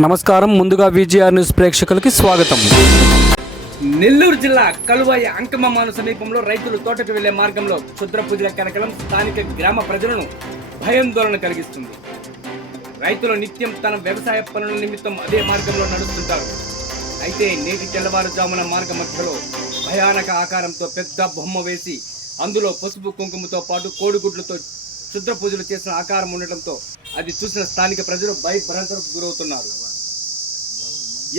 నమస్కారం. ముందుగా VGR news ప్రేక్షకులకి స్వాగతం. నెల్లూరు జిల్లా కలువాయి అంకమమ్మాను సమీపంలో రైతులు తోటకు వెళ్ళే మార్గంలో క్షుద్ర పూజల కనకలం స్థానిక గ్రామ ప్రజలను భయాందోళన కలిగిస్తుంది. రైతులు నిత్యం తన వ్యవసాయ పనుల నిమిత్తం అదే మార్గంలో నడుస్తుంటారు. అయితే నేటి తెల్లవారుజామున మార్గ మధ్యలో భయానక ఆకారంతో పెద్ద బొమ్మ వేసి అందులో పసుపు కుంకుమతో పాటు కోడిగుడ్లతో క్షుద్ర పూజలు చేసిన ఆకారం ఉండటంతో అది చూసిన స్థానిక ప్రజలు భయభ్రాంతులకు గురవుతున్నారు.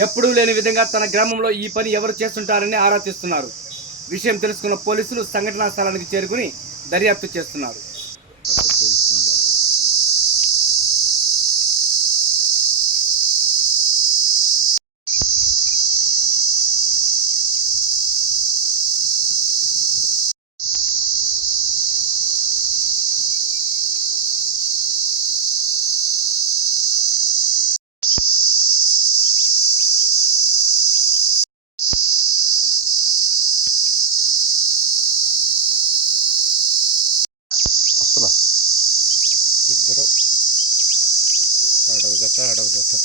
ఎప్పుడూ లేని విధంగా తన గ్రామంలో ఈ పని ఎవరు చేస్తుంటారని ఆరా తీస్తున్నారు. విషయం తెలుసుకున్న పోలీసులు సంఘటనా స్థలానికి చేరుకుని దర్యాప్తు చేస్తున్నారు. आता अडवलं जातं